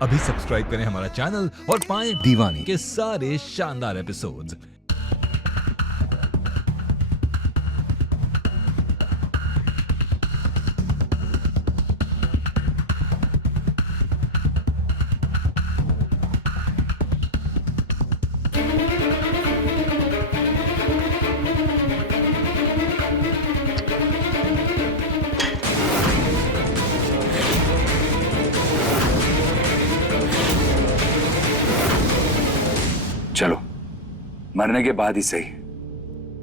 अभी सब्सक्राइब करें हमारा चैनल और पाएं दीवानी के सारे शानदार एपिसोड्स। चलो, मरने के बाद ही सही,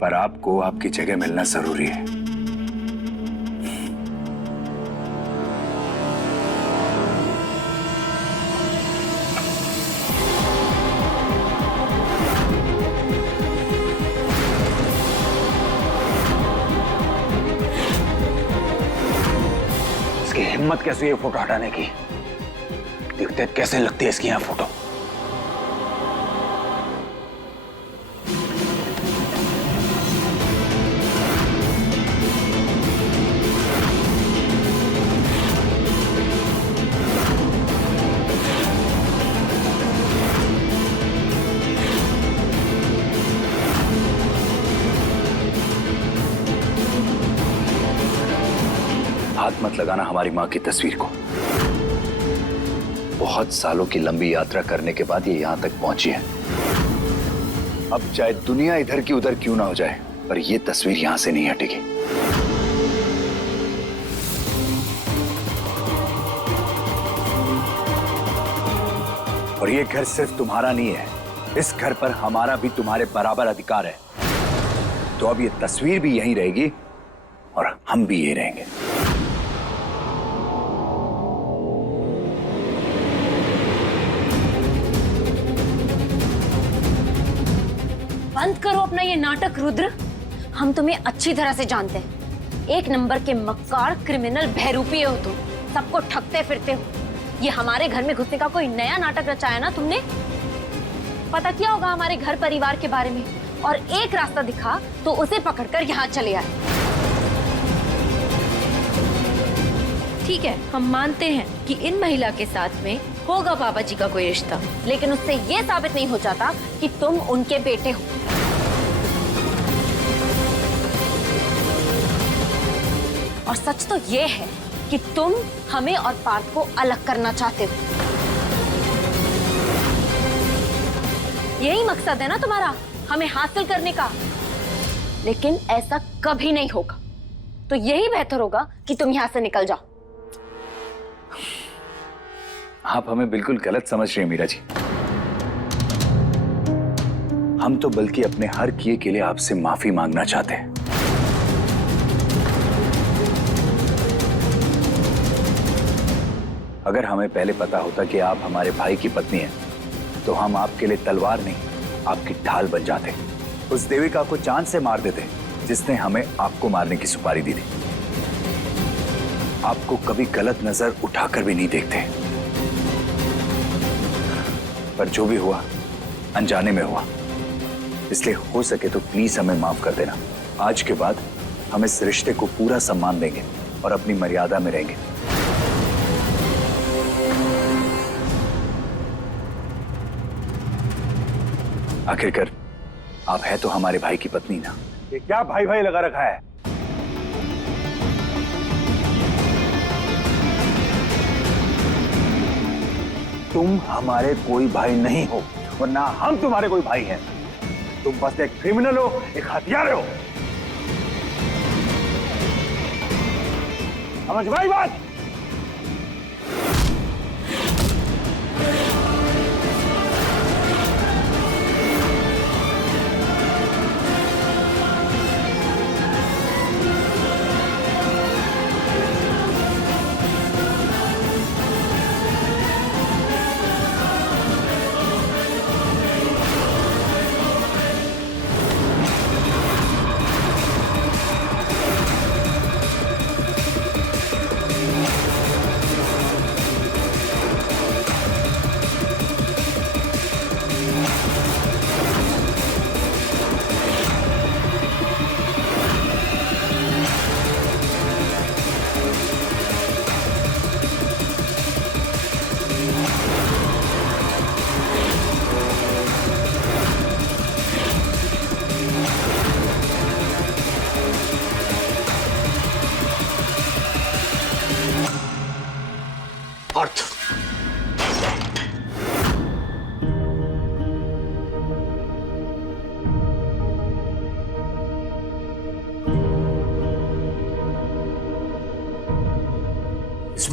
पर आपको आपकी जगह मिलना जरूरी है। इसकी हिम्मत कैसे ये फोटो हटाने की? देखते कैसे लगती है इसकी यहाँ फोटो। हाथ मत लगाना हमारी माँ की तस्वीर को। बहुत सालों की लंबी यात्रा करने के बाद ये यहां तक पहुंची है। अब चाहे दुनिया इधर की उधर क्यों ना हो जाए, पर ये तस्वीर यहां से नहीं हटेगी। और ये घर सिर्फ तुम्हारा नहीं है, इस घर पर हमारा भी तुम्हारे बराबर अधिकार है। तो अब ये तस्वीर भी यहीं रहेगी और हम भी यहीं रहेंगे। बंद करो अपना ये नाटक रुद्र। हम तुम्हें अच्छी तरह से जानते हैं। एक नंबर के मक्कार, क्रिमिनल, बहरूपी हो तुम। सबको ठगते फिरते हो। ये हमारे घर में घुसने का कोई नया नाटक रचाया ना तुमने? पता किया होगा हमारे घर परिवार के बारे में, और एक रास्ता दिखा तो उसे पकड़कर यहाँ चले आए। ठीक है, हम मानते हैं कि इन महिला के साथ में होगा बाबा जी का कोई रिश्ता, लेकिन उससे ये साबित नहीं हो जाता कि तुम उनके बेटे हो। और सच तो ये है कि तुम हमें और पार्थ को अलग करना चाहते हो। यही मकसद है ना तुम्हारा, हमें हासिल करने का। लेकिन ऐसा कभी नहीं होगा। तो यही बेहतर होगा कि तुम यहाँ से निकल जाओ। आप हमें बिल्कुल गलत समझ रहे हैं मीरा जी। हम तो बल्कि अपने हर किए के लिए आपसे माफी मांगना चाहते हैं। अगर हमें पहले पता होता कि आप हमारे भाई की पत्नी हैं, तो हम आपके लिए तलवार नहीं, आपकी ढाल बन जाते। उस देविका को चांद से मार देते जिसने हमें आपको मारने की सुपारी दी थी। आपको कभी गलत नजर उठाकर भी नहीं देखते। पर जो भी हुआ अनजाने में हुआ, इसलिए हो सके तो प्लीज हमें माफ कर देना। आज के बाद हम इस रिश्ते को पूरा सम्मान देंगे और अपनी मर्यादा में रहेंगे। आखिरकार आप है तो हमारे भाई की पत्नी ना। ये क्या भाई भाई लगा रखा है? तुम हमारे कोई भाई नहीं हो और ना हम तुम्हारे कोई भाई हैं। तुम बस एक क्रिमिनल हो, एक हत्यारे हो। समझ भाई बात?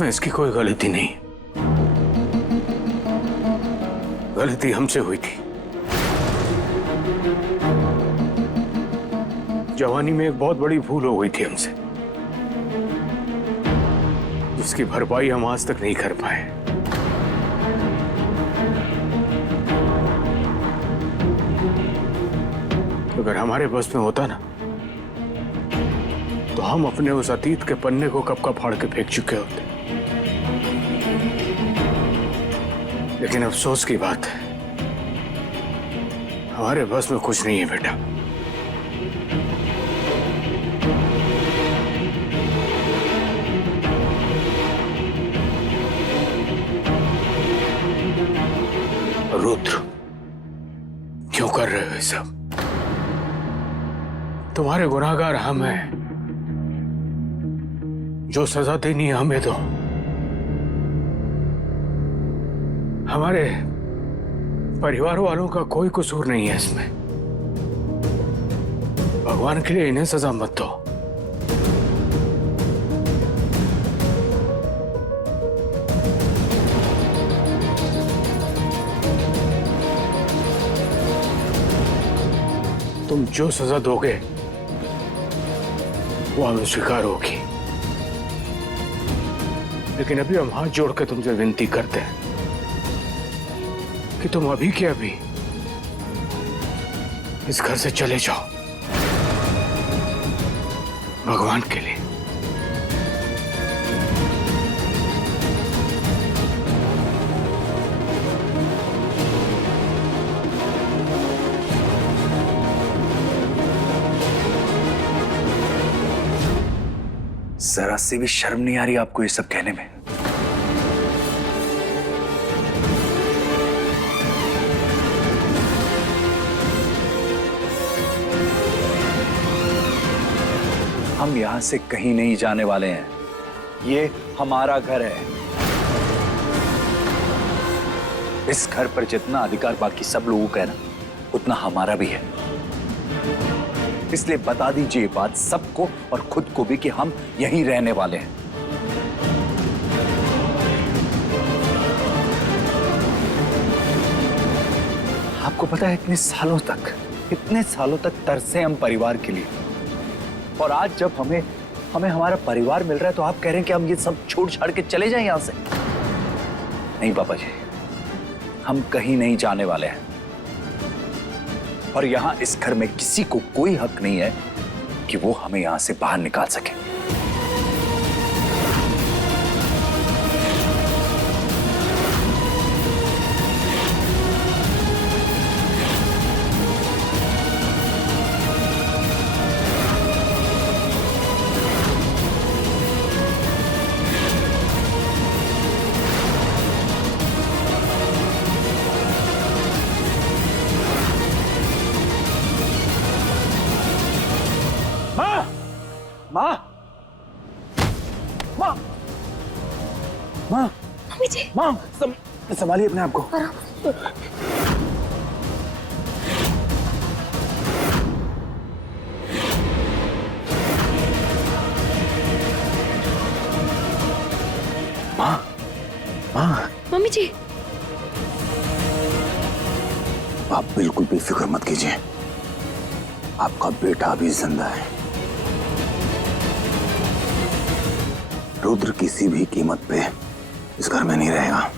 इसमें इसकी कोई गलती नहीं। गलती हमसे हुई थी। जवानी में एक बहुत बड़ी भूल हो गई थी हमसे, जिसकी भरपाई हम आज तक नहीं कर पाए। अगर हमारे बस में होता ना, तो हम अपने उस अतीत के पन्ने को कब का फाड़ के फेंक चुके होते। लेकिन अफसोस की बात है, हमारे बस में कुछ नहीं है बेटा। रुद्र, क्यों कर रहे हो ये सब? तुम्हारे गुनाहगार हम हैं। जो सजा देनी है हमें दो। हमारे परिवार वालों का कोई कसूर नहीं है इसमें। भगवान के लिए इन्हें सजा मत दो। तुम जो सजा दोगे वो हमें स्वीकार होगी। लेकिन अभी हम हाथ जोड़ के तुमसे विनती करते हैं कि तुम अभी के अभी इस घर से चले जाओ, भगवान के लिए। जरा सी भी शर्म नहीं आ रही आपको ये सब कहने में? हम यहां से कहीं नहीं जाने वाले हैं। ये हमारा घर है। इस घर पर जितना अधिकार बाकी सब लोगों का है ना, उतना हमारा भी है। इसलिए बता दीजिए बात सबको और खुद को भी कि हम यहीं रहने वाले हैं। आपको पता है इतने सालों तक तरसे हम परिवार के लिए, और आज जब हमें हमारा परिवार मिल रहा है तो आप कह रहे हैं कि हम ये सब छोड़ छाड़ के चले जाएं यहां से? नहीं पापा जी, हम कहीं नहीं जाने वाले हैं। और यहां इस घर में किसी को कोई हक नहीं है कि वो हमें यहां से बाहर निकाल सके। माँ, माँ, माँ, मम्मी जी, माँ, संभालिए अपने आप को। माँ, माँ, मम्मी जी, आप बिल्कुल भी फिक्र मत कीजिए। आपका बेटा अभी जिंदा है। रुद्र किसी भी कीमत पे इस घर में नहीं रहेगा।